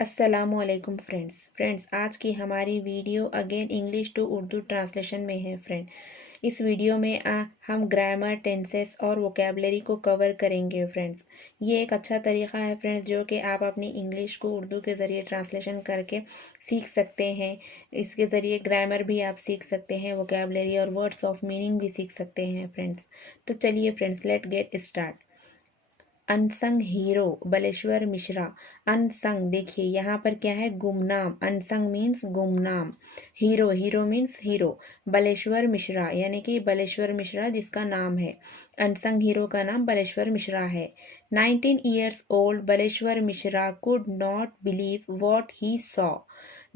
अस्सलामुअलैकुम फ्रेंड्स आज की हमारी video again English to Urdu translation में है इस वीडियो में हम ग्रामर टेंसेस और वोकेबलरी को कवर करेंगे फ्रेंड्स। ये एक अच्छा तरीका है फ्रेंड्स जो कि आप अपनी इंग्लिश को उर्दू के ज़रिए ट्रांसलेशन करके सीख सकते हैं। इसके ज़रिए ग्रामर भी आप सीख सकते हैं, वोकेबलरी और वर्ड्स ऑफ मीनिंग भी सीख सकते हैं फ्रेंड्स। तो चलिए friends, let get start. Unsung hero Baleshwar Mishra. Unsung देखिए यहाँ पर क्या है, गुमनाम। अनसंग मीन्स गुमनाम, hero hero means hero. Baleshwar Mishra यानी कि बलेश्वर मिश्रा जिसका नाम है, अनसंग हीरो का नाम बलेश्वर मिश्रा है। 19 years old Baleshwar Mishra could not believe what he saw.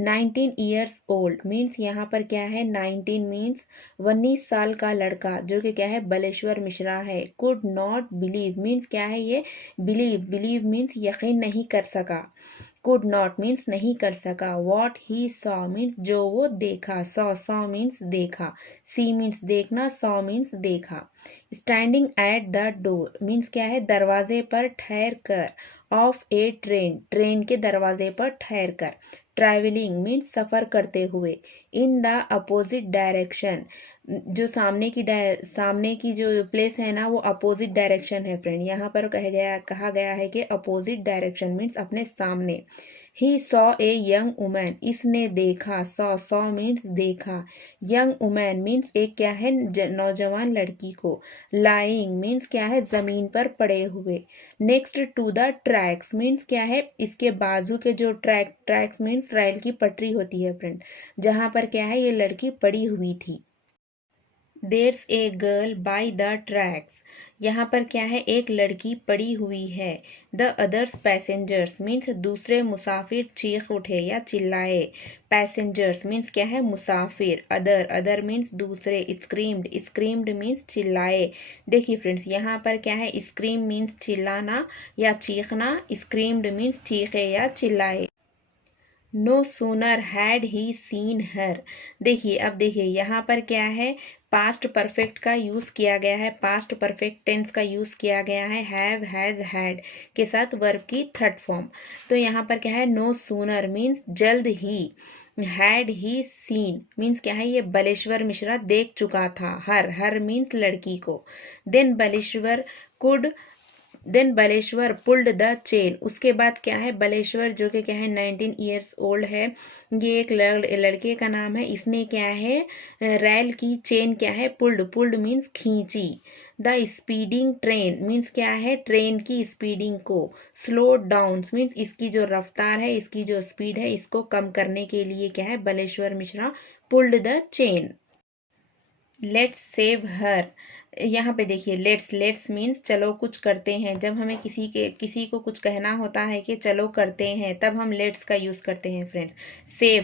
19 years old means यहाँ पर क्या है, 19 मीन्स 19 साल का लड़का जो कि क्या है, बलेश्वर मिश्रा है। कुड नॉट बिलीव मीन्स क्या है, ये बिलीव मीन्स यकीन नहीं कर सका। कुड नॉट मीन्स नहीं कर सका। वॉट ही सॉ मीन्स जो वो देखा। सॉ मीन्स देखा। सी मीन्स देखना, सॉ मीन्स देखा। Standing at the door means क्या है, दरवाजे पर ठहर कर। ऑफ ए ट्रेन के दरवाजे पर ठहर कर। ट्रैवलिंग मीन्स सफ़र करते हुए। इन द अपोजिट डायरेक्शन, जो सामने की जो प्लेस है ना, वो अपोजिट डायरेक्शन है फ्रेंड। यहाँ पर कहा गया है कि अपोजिट डायरेक्शन मीन्स अपने सामने। He saw a young woman, इसने देखा। सॉ मीन्स देखा। यंग वुमन मीन्स एक क्या है, नौजवान लड़की को। लाइंग मीन्स क्या है, जमीन पर पड़े हुए। Next to the tracks means क्या है, इसके बाजू के जो ट्रैक्स मीन्स रेल की पटरी होती है फ्रेंड, जहाँ पर क्या है, ये लड़की पड़ी हुई थी। There's a girl by the tracks, यहाँ पर क्या है, एक लड़की पड़ी हुई है। द अदर्स पैसेंजर्स मीन्स दूसरे मुसाफिर चीख उठे या चिल्लाए। पैसेंजर्स मीन्स क्या है, मुसाफिर। अदर मीन्स दूसरे। स्क्रीम्ड मीन्स चिल्लाए। देखिए फ्रेंड्स, यहाँ पर क्या है, स्क्रीम मीन्स चिल्लाना या चीखना, स्क्रीम्ड मीन्स चीखे या चिल्लाए। No sooner had he seen her, देखिए अब देखिए यहाँ पर क्या है, पास्ट परफेक्ट का यूज़ किया गया है, पास्ट परफेक्ट टेंस का यूज़ किया गया है, हैव हैज़ हैड के साथ वर्ब की थर्ड फॉर्म। तो यहाँ पर क्या है, नो सूनर मीन्स जल्द ही। हैड ही सीन मीन्स क्या है, ये बलेश्वर मिश्रा देख चुका था। हर मीन्स लड़की को। Then Baleshwar pulled the chain, उसके बाद क्या है, बलेश्वर जो कि क्या है, 19 years ओल्ड है, ये एक लड़के का नाम है। इसने क्या है, रेल की चेन क्या है, पुल्ड मीन्स खींची। द स्पीडिंग ट्रेन मीन्स क्या है, ट्रेन की स्पीडिंग को। स्लो डाउन मीन्स इसकी जो रफ्तार है, इसकी जो स्पीड है, इसको कम करने के लिए क्या है, Baleshwar Mishra pulled the chain. Let's save her, यहाँ पे देखिए, लेट्स मीन्स चलो कुछ करते हैं। जब हमें किसी को कुछ कहना होता है कि चलो करते हैं, तब हम लेट्स का यूज़ करते हैं फ्रेंड्स।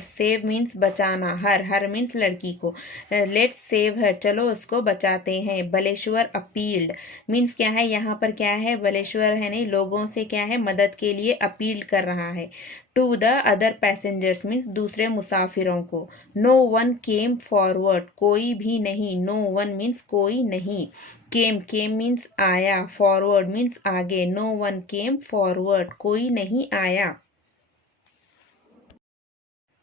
सेव मीन्स बचाना। हर मीन्स लड़की को। लेट्स सेव हर, चलो उसको बचाते हैं। बलेश्वर अपील्ड मीन्स क्या है, यहाँ पर क्या है, बलेश्वर है नहीं, लोगों से क्या है, मदद के लिए अपील कर रहा है। To the other passengers means दूसरे मुसाफिरों को। नो वन केम फॉरवर्ड, कोई भी नहीं। नो वन मीन्स कोई नहीं। केम मीन्स आया, फॉरवर्ड मीन्स आगे। नो वन केम फॉरवर्ड, कोई नहीं आया।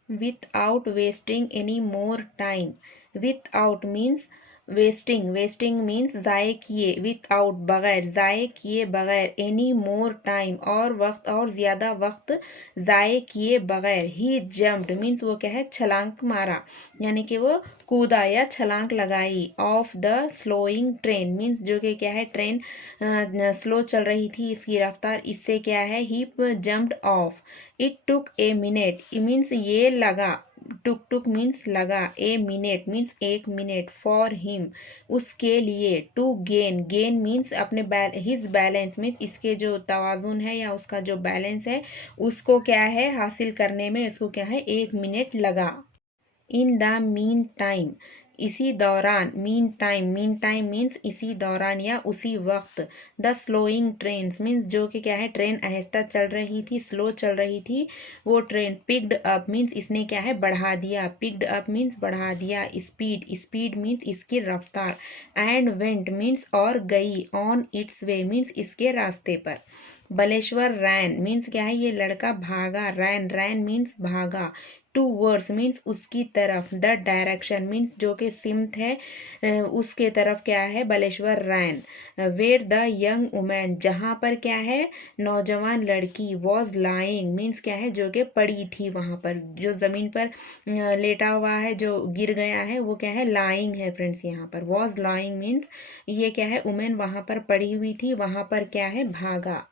Without wasting any more time, without means wasting means ज़ाय किए। विदाउट बगैर, ज़ाय किए बगैर। एनी मोर टाइम और ज़्यादा वक्त ज़ाय किए बगैर। ही जम्प्ड मीन्स वो क्या है, छलांग मारा, यानी कि वो कूदा या छलांग लगाई। Of the slowing train means जो कि क्या है, ट्रेन स्लो चल रही थी, इसकी रफ्तार, इससे क्या है, he jumped off. It took a minute means ये लगा। टुक मीन्स लगा। ए मिनट मीन्स एक मिनट। फॉर हिम उसके लिए। टू गेन मीन्स अपने हिज बैलेंस मीन्स इसके जो तवाजुन है या उसका जो बैलेंस है, उसको क्या है, हासिल करने में इसको क्या है, एक मिनट लगा। इन द मीन टाइम इसी दौरान। मीन टाइम मीन्स इसी दौरान या उसी वक्त। द स्लोइंग ट्रेन मीन्स जो कि क्या है, ट्रेन आहिस्ता चल रही थी, स्लो चल रही थी वो ट्रेन। पिक्ड अप मीन्स इसने क्या है, बढ़ा दिया। पिक्ड अप मीन्स बढ़ा दिया। स्पीड मीन्स इसकी रफ्तार। एंड वेंट मीन्स और गई। ऑन इट्स वे मीन्स इसके रास्ते पर। बलेश्वर रैन मीन्स क्या है, ये लड़का भागा, रैन रैन मीन्स भागा, टूवर्ड्स मीन्स उसकी तरफ, द डायरेक्शन मीन्स जो कि सिमत है उसके तरफ क्या है, बलेश्वर रैन, वेयर द यंग वुमेन जहाँ पर क्या है, नौजवान लड़की, वॉज लाइंग मीन्स क्या है, जो कि पड़ी थी, वहाँ पर जो ज़मीन पर लेटा हुआ है, जो गिर गया है, वो क्या है, लाइंग है फ्रेंड्स। यहाँ पर वॉज लाइंग मीन्स ये क्या है, वुमेन वहाँ पर पड़ी हुई थी, वहाँ पर क्या है, भागा।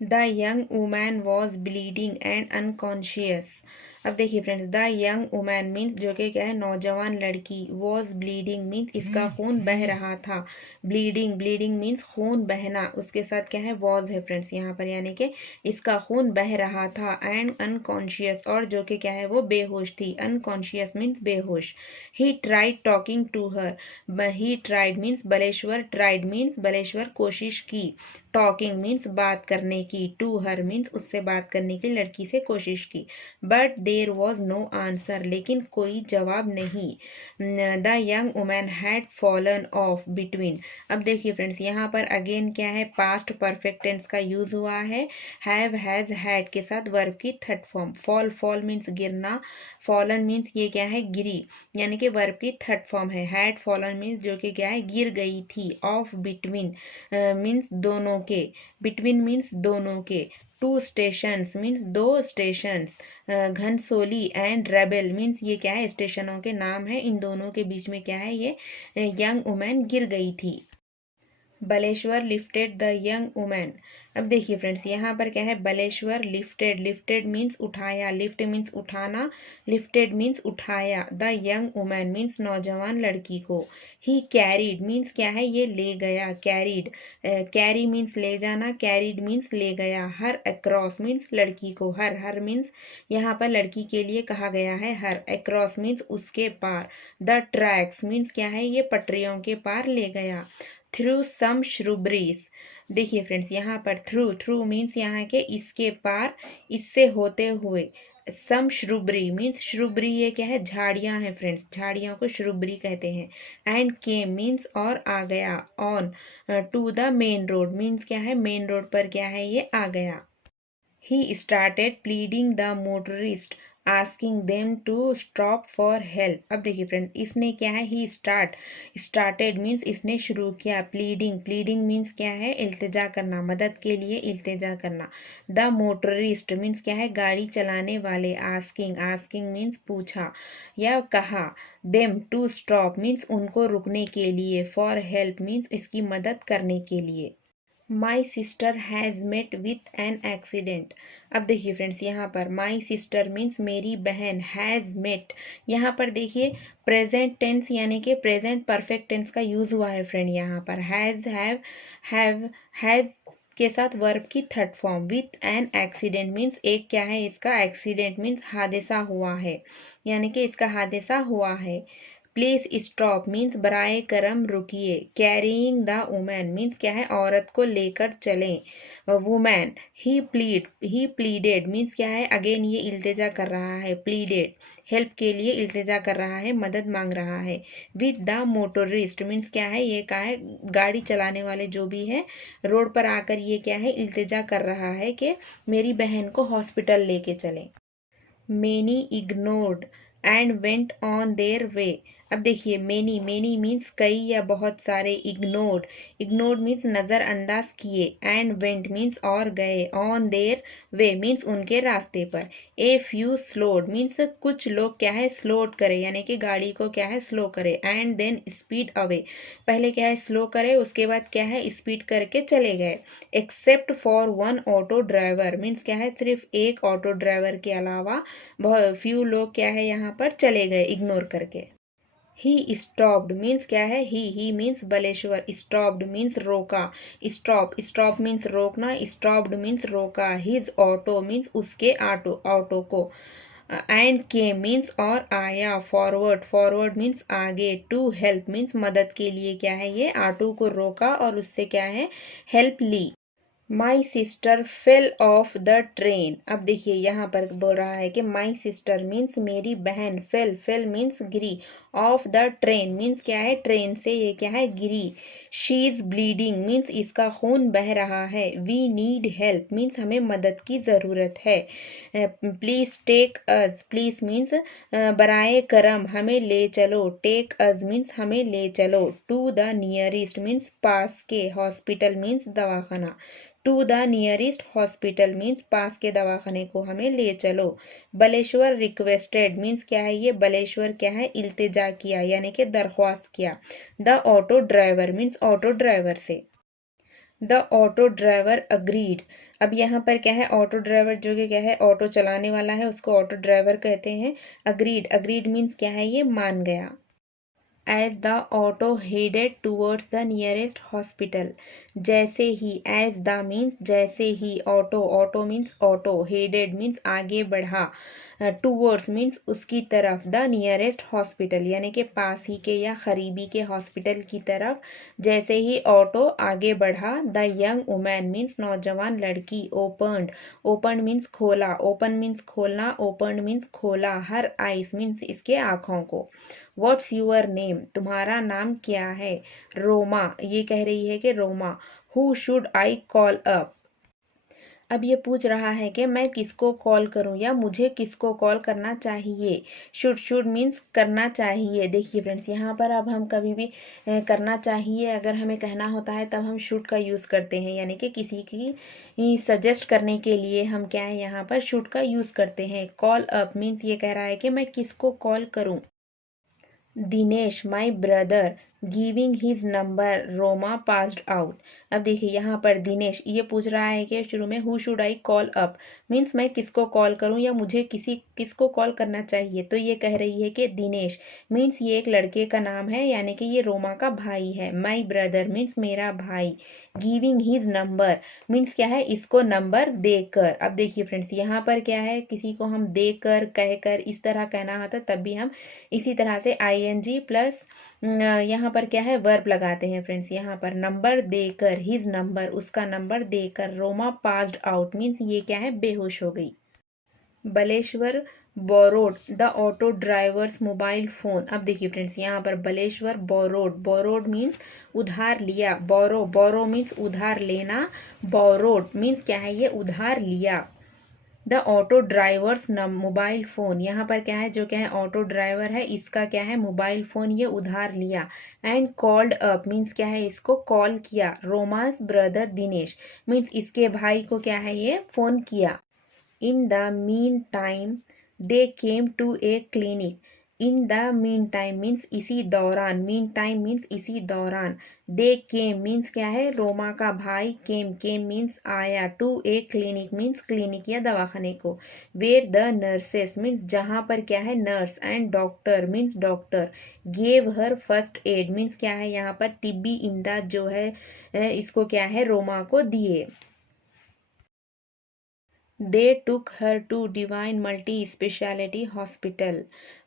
The young woman was bleeding and unconscious. अब देखिए friends, the young woman means जो कि क्या है, नौजवान लड़की, वॉज ब्लीडिंग मीन्स इसका खून बह रहा था, ब्लीडिंग ब्लीडिंग मीन्स खून बहना, उसके साथ क्या है, वॉज है फ्रेंड्स यहाँ पर, यानी कि इसका खून बह रहा था, एंड अनकॉन्शियस और जो कि क्या है, वो बेहोश थी, अनकॉन्शियस मीन्स बेहोश। He tried talking to her, he tried means Baleshwar, tried means Baleshwar कोशिश की, टॉकिंग मीन्स बात करने की, टू हर मीन्स उससे बात करने की, लड़की से कोशिश की, but there was no answer लेकिन कोई जवाब नहीं। The young woman had fallen of between. अब देखिए फ्रेंड्स, यहाँ पर अगेन क्या है, पास्ट परफेक्ट टेंस का यूज हुआ है, हैव हैज हैड के साथ वर्ब की third form, fall fall means गिरना, फॉलन मीन्स ये क्या है, गिरी, यानी कि वर्ब की थर्ड फॉर्म है, हैड फॉलन मीन्स जो कि क्या है, गिर गई थी, ऑफ बिटवीन मीन्स दोनों के, बिटवीन मीन्स दोनों के, टू स्टेशंस मीन्स दो stations, Ghansoli and rebel means ये क्या है, स्टेशनों के नाम है, इन दोनों के बीच में क्या है, ये यंग वुमेन गिर गई थी। Baleshwar lifted the young women. अब देखिए फ्रेंड्स, यहाँ पर क्या है, बलेश्वर लिफ्टेड, लिफ्टेड मीन्स उठाया, लिफ्ट मीन्स उठाना, लिफ्टेड मीन्स उठाया, द यंग वुमेन मीन्स नौजवान लड़की को, ही कैरीड मीन्स क्या है, ये ले गया, कैरीड, कैरी मीन्स ले जाना, कैरीड मीन्स ले गया, हर अक्रॉस मीन्स लड़की को, हर हर मीन्स यहाँ पर लड़की के लिए कहा गया है, हर अक्रॉस मीन्स उसके पार, द ट्रैक्स मीन्स क्या है, ये पटरियों के पार ले गया, थ्रू सम श्रुबरीज। देखिए फ्रेंड्स, यहाँ पर थ्रू, थ्रू मीन्स यहाँ के इसके पार, इससे होते हुए, सम श्रुबरी मीन्स, श्रुबरी ये क्या है, झाड़ियाँ हैं फ्रेंड्स, झाड़ियों को श्रुबरी कहते हैं, एंड केम मीन्स और आ गया, on, to the main road means क्या है, मेन रोड पर क्या है, ये आ गया। He started pleading the motorist, asking them to stop for help. अब देखिए फ्रेंड, इसने क्या है, he started means इसने शुरू किया, pleading pleading means क्या है, इल्तिजा करना, मदद के लिए इल्तिजा करना, the motorist means क्या है, गाड़ी चलाने वाले, asking means पूछा या कहा, them to stop means उनको रुकने के लिए, for help means इसकी मदद करने के लिए। My sister has met with an accident. अब देखिए फ्रेंड्स, यहाँ पर माई सिस्टर मीन्स मेरी बहन, हैज़ मेट, यहाँ पर देखिए प्रेजेंट टेंस यानी कि प्रेजेंट परफेक्ट टेंस का यूज़ हुआ है फ्रेंड, यहाँ पर हैज़, हैव, हैज़ के साथ वर्ब की third form, with an accident means एक क्या है, इसका एक्सीडेंट मीन्स हादसा हुआ है, यानी कि इसका हादसा हुआ है। प्लीज स्टॉप मीन्स बराए करम रुकिए, कैरिंग द वुमेन मीन्स क्या है, औरत को लेकर चलें, वुमेन, ही प्लीडेड मीन्स क्या है, अगेन ये इल्तिजा कर रहा है, प्लीडेड हेल्प के लिए इल्तिजा कर रहा है, मदद मांग रहा है, विद द मोटरिस्ट मीन्स क्या है, ये क्या है, गाड़ी चलाने वाले जो भी है, रोड पर आकर ये क्या है, इल्तिजा कर रहा है कि मेरी बहन को हॉस्पिटल लेके चलें। Many ignored and went on their way. अब देखिए, मेनी मेनी मीन्स कई या बहुत सारे, इग्नोर्ड, इग्नोर्ड मीन्स नज़रअंदाज किए, एंड वेंट मीन्स और गए, ऑन देयर वे मीन्स उनके रास्ते पर, ए फ्यू स्लोड मीन्स कुछ लोग क्या है, स्लोड करे यानी कि गाड़ी को क्या है, स्लो करे, एंड देन स्पीड अवे, पहले क्या है, स्लो करे, उसके बाद क्या है, स्पीड करके चले गए, except for one auto driver means क्या है, सिर्फ एक ऑटो ड्राइवर के अलावा बहुत फ्यू लोग क्या है, यहाँ पर चले गए इग्नोर करके। ही स्टॉप्ड मीन्स क्या है, ही मीन्स बलेश्वर, स्टॉप्ड मीन्स रोका, स्टॉप मीन्स रोकना, स्टॉप्ड मीन्स रोका, हिज ऑटो मीन्स उसके ऑटो को, एंड केम मीन्स और आया, फॉरवर्ड मीन्स आगे, टू हेल्प मीन्स मदद के लिए क्या है, ये ऑटो को रोका और उससे क्या है, हेल्प ली। My sister fell off the train. अब देखिए यहाँ पर बोल रहा है कि माई सिस्टर मीन्स मेरी बहन, fail fail means Giri, of the train means क्या है, ट्रेन से ये क्या है, गिरी। शी इज ब्लीडिंग मीन्स इसका खून बह रहा है। वी नीड हेल्प मीन्स हमें मदद की ज़रूरत है। Please take us, please means बराए करम हमें ले चलो। टेक अस मीन्स हमें ले चलो। टू द नियरेस्ट मीन्स पास के। हॉस्पिटल मीन्स दवाखाना। To the nearest hospital means पास के दवाखाने को हमें ले चलो। बलेश्वर रिक्वेस्टेड मीन्स क्या है, ये बलेश्वर क्या है, इल्तिजा किया यानी कि दरख्वास्त किया। The auto driver means auto driver से। The auto driver agreed. अब यहाँ पर क्या है, ऑटो ड्राइवर जो कि क्या है, ऑटो चलाने वाला है, उसको ऑटो ड्राइवर कहते हैं। अग्रीड, अग्रीड मीन्स क्या है, ये मान गया। As the auto headed towards the nearest hospital. जैसे ही, एज द मीन्स जैसे ही, auto, auto means auto, headed means आगे बढ़ा, टूवर्ड्स मीन्स उसकी तरफ, द नियरेस्ट हॉस्पिटल यानी कि पास ही के या करीबी के हॉस्पिटल की तरफ। जैसे ही ऑटो आगे बढ़ा, द यंग वुमेन मीन्स नौजवान लड़की, ओपनड, ओपन मीन्स खोला, ओपन मीन्स खोलना, ओपन मीन्स खोला, हर आइस मीन्स इसके आँखों को। व्हाट्स यूअर नेम, तुम्हारा नाम क्या है। रोमा, ये कह रही है कि Roma. Who should I call up. अब ये पूछ रहा है कि मैं किसको कॉल करूं या मुझे किसको कॉल करना चाहिए। शुड, शुड मीन्स करना चाहिए। देखिए फ्रेंड्स, यहाँ पर अब हम कभी भी करना चाहिए अगर हमें कहना होता है तब हम शुड का यूज़ करते हैं, यानी कि किसी की सजेस्ट करने के लिए हम क्या है, यहाँ पर शुड का यूज़ करते हैं। कॉल अप मीन्स ये कह रहा है कि मैं किसको कॉल करूं। Dinesh my brother giving his number, Roma passed out. अब देखिए यहाँ पर दिनेश ये पूछ रहा है कि शुरू में who should I call up means मैं किसको कॉल करूँ या मुझे किसको कॉल करना चाहिए। तो ये कह रही है कि दिनेश मीन्स ये एक लड़के का नाम है यानी कि ये रोमा का भाई है। माई ब्रदर मीन्स मेरा भाई। गिविंग हिज नंबर मीन्स क्या है, इसको नंबर देकर। अब देखिए फ्रेंड्स, यहाँ पर क्या है, किसी को हम देकर, कहकर, इस तरह कहना होता तब भी हम इसी तरह से ING प्लस यहाँ पर क्या है, वर्ब लगाते हैं फ्रेंड्स। यहाँ पर नंबर देकर, हिज नंबर उसका नंबर देकर, रोमा पास्ड आउट मीन्स ये क्या है, बेहोश हो गई। Baleshwar borrowed the auto drivers mobile phone. अब देखिए फ्रेंड्स, यहाँ पर बलेश्वर बोरोड, बोरोड मीन्स उधार लिया, बोरो, बोरो मीन्स उधार लेना, बोरोड मीन्स क्या है, ये उधार लिया। The auto drivers mobile phone, यहाँ पर क्या है, जो क्या है ऑटो ड्राइवर है इसका क्या है, मोबाइल फ़ोन ये उधार लिया। एंड कॉल्ड अप मीन्स क्या है, इसको कॉल किया। रोमास ब्रदर दिनेश मीन्स इसके भाई को क्या है, ये फ़ोन किया। In the meantime they came to a clinic. In the meantime means इसी दौरान, मीन टाइम मीन्स इसी दौरान। दे केम मीन्स क्या है, रोमा का भाई, केम, केम मीन्स आया, to a clinic means clinic या दवाखाने को। वेयर द नर्सेस मीन्स जहाँ पर क्या है, nurse, and doctor means doctor, gave her first aid means क्या है, यहाँ पर तिब्बी इमदाद जो है इसको क्या है, रोमा को दिए। They took her to Divine Multi Speciality Hospital.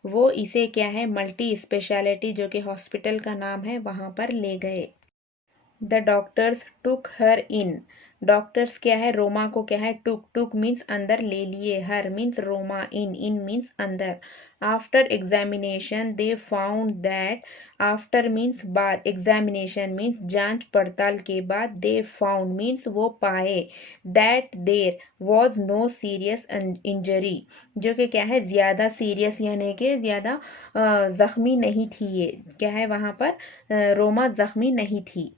वो इसे क्या है, मल्टी स्पेशलिटी जो कि हॉस्पिटल का नाम है वहाँ पर ले गए। The doctors took her in. Doctors क्या है, रोमा को क्या है, टुक, टुक मीन्स अंदर ले लिए, her means Roma, in means अंदर। After examination they found that, after means बाद, एग्जामिनेशन मीन्स जांच पड़ताल के बाद, दे फाउंड मीन्स वो पाए, that there was no serious injury जो कि क्या है, ज़्यादा सीरियस यानी कि ज़्यादा ज़ख्मी नहीं थी, ये क्या है वहाँ पर रोमा ज़ख्मी नहीं थी।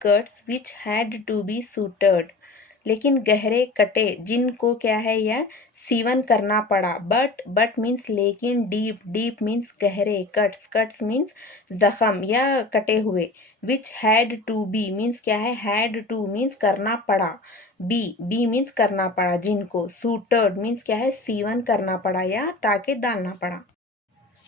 Cuts which had to be sutured, लेकिन गहरे कटे जिनको क्या है, यह सीवन करना पड़ा। बट मीन्स लेकिन, डीप, डीप मीन्स गहरे, कट्स, कट्स मीन्स जख्म या कटे हुए। Which had to be means क्या है, हैड टू मीन्स करना पड़ा, बी मीन्स करना पड़ा जिनको, सूटेड मीन्स क्या है, सीवन करना पड़ा या टाके डालना पड़ा।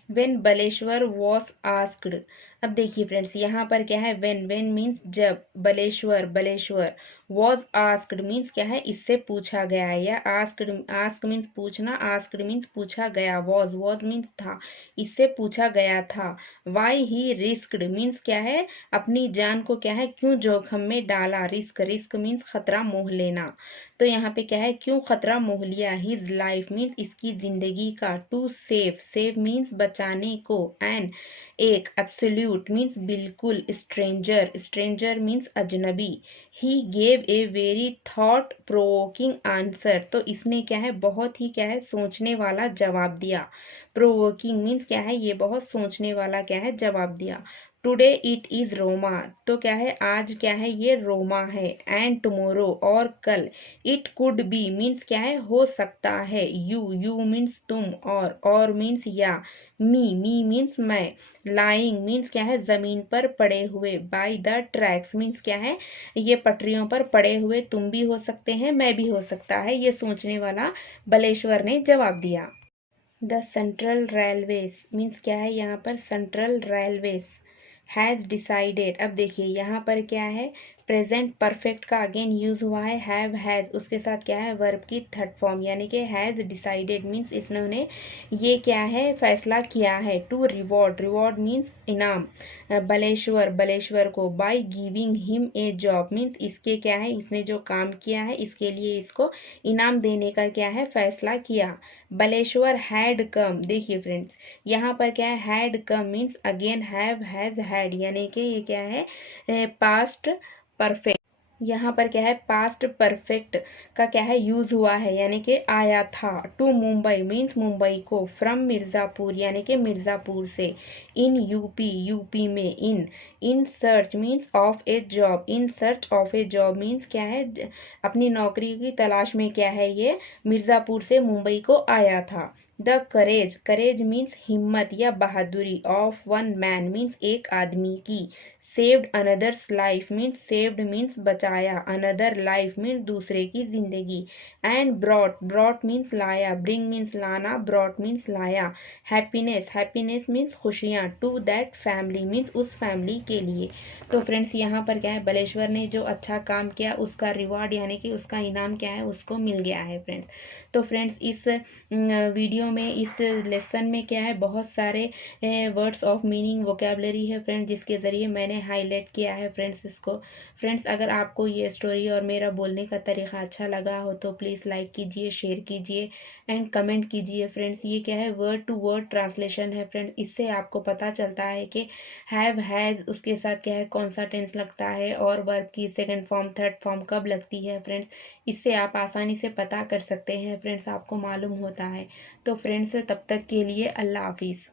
When Baleshwar was asked, अब देखिए फ्रेंड्स, यहाँ पर क्या है, वेन मीन्स जब, बलेश्वर वॉज आस्क्ड मीन्स क्या है, इससे पूछा गया है, या आस्क मीन्स पूछना, आस्क्ड मीन्स पूछा गया, वॉज मीन्स था, इससे पूछा गया था। वाई ही रिस्क्ड मीन्स क्या है, अपनी जान को क्या है, क्यों जोखिम में डाला, रिस्क मीन्स खतरा मोह लेना। तो यहाँ पे क्या है, क्यों खतरा मोह लिया, हिज लाइफ मीन्स इसकी जिंदगी का, टू सेव मीन्स बचाने को, एन एक, एब्सोल्यूट मीन्स बिल्कुल, स्ट्रेंजर मीन्स अजनबी। He gave a very thought provoking answer, तो इसने क्या है, बहुत ही क्या है, सोचने वाला जवाब दिया। प्रोवोकिंग मीन्स क्या है, ये बहुत सोचने वाला क्या है, जवाब दिया। टुडे इट इज रोमा, तो क्या है, आज क्या है, ये रोमा है। एंड टुमारो, और कल। इट कुड बी मीन्स क्या है, हो सकता है। यू मीन्स तुम, और मीन्स या। मी मीन्स मैं। लाइंग मीन्स क्या है, जमीन पर पड़े हुए। बाय द ट्रैक्स मीन्स क्या है, ये पटरियों पर पड़े हुए, तुम भी हो सकते हैं, मैं भी हो सकता है, ये सोचने वाला बलेश्वर ने जवाब दिया। द सेंट्रल रेलवेज मीन्स क्या है, यहाँ पर सेंट्रल रेलवेज हैज़ डिसाइडेड। अब देखिए यहाँ पर क्या है, प्रेजेंट परफेक्ट का अगेन यूज हुआ है, हैव हैज़, उसके साथ क्या है, वर्ब की थर्ड फॉर्म, यानी कि हैज़ डिसाइडेड मीन्स इन्होंने ये क्या है, फैसला किया है। टू रिवॉर्ड मीन्स इनाम, बलेश्वर को, by giving him a job means इसके क्या है, इसने जो काम किया है इसके लिए इसको इनाम देने का क्या है, फैसला किया। बलेश्वर हैड कम, देखिए फ्रेंड्स यहाँ पर क्या है, had come means again have has had, यानी कि ये क्या है, पास्ट परफेक्ट। यहाँ पर क्या है, पास्ट परफेक्ट का क्या है, यूज हुआ है, यानी कि आया था। टू मुंबई मीन्स मुंबई को। फ्रॉम मिर्ज़ापुर, यानी कि मिर्ज़ापुर से। इन यूपी में। In search means of A job, in search of A job means क्या है, अपनी नौकरी की तलाश में क्या है, ये मिर्ज़ापुर से मुंबई को आया था। द करेज मीन्स हिम्मत या बहादुरी, ऑफ वन मैन मीन्स एक आदमी की। Saved another's life means, saved means बचाया, अनदर लाइफ मीन्स दूसरे की जिंदगी। एंड ब्रॉट मीन्स लाया, ब्रिंग मीन्स लाना, ब्रॉट मीन्स लाया। हैप्पीनेस मीन्स खुशियाँ, टू दैट फैमिली मीन्स उस फैमिली के लिए। तो फ्रेंड्स यहाँ पर क्या है, बलेश्वर ने जो अच्छा काम किया उसका रिवॉर्ड, यानी कि उसका इनाम क्या है, उसको मिल गया है फ्रेंड्स। तो फ्रेंड्स इस वीडियो में, इस लेसन में क्या है, बहुत सारे वर्ड्स ऑफ मीनिंग वोकेबलरी है फ्रेंड्स, जिसके ज़रिए मैंने हाईलाइट किया है फ्रेंड्स इसको। फ्रेंड्स अगर आपको ये स्टोरी और मेरा बोलने का तरीका अच्छा लगा हो तो प्लीज़ लाइक कीजिए, शेयर कीजिए एंड कमेंट कीजिए फ्रेंड्स। ये क्या है, वर्ड टू वर्ड ट्रांसलेशन है फ्रेंड्स, इससे आपको पता चलता है कि हैव हैज़ उसके साथ क्या है, कौन सा टेंस लगता है, और वर्ब की सेकंड फॉर्म थर्ड फॉर्म कब लगती है फ्रेंड्स। इससे आप आसानी से पता कर सकते हैं फ्रेंड्स, आपको मालूम होता है। तो फ्रेंड्स तब तक के लिए अल्लाह हाफिज़।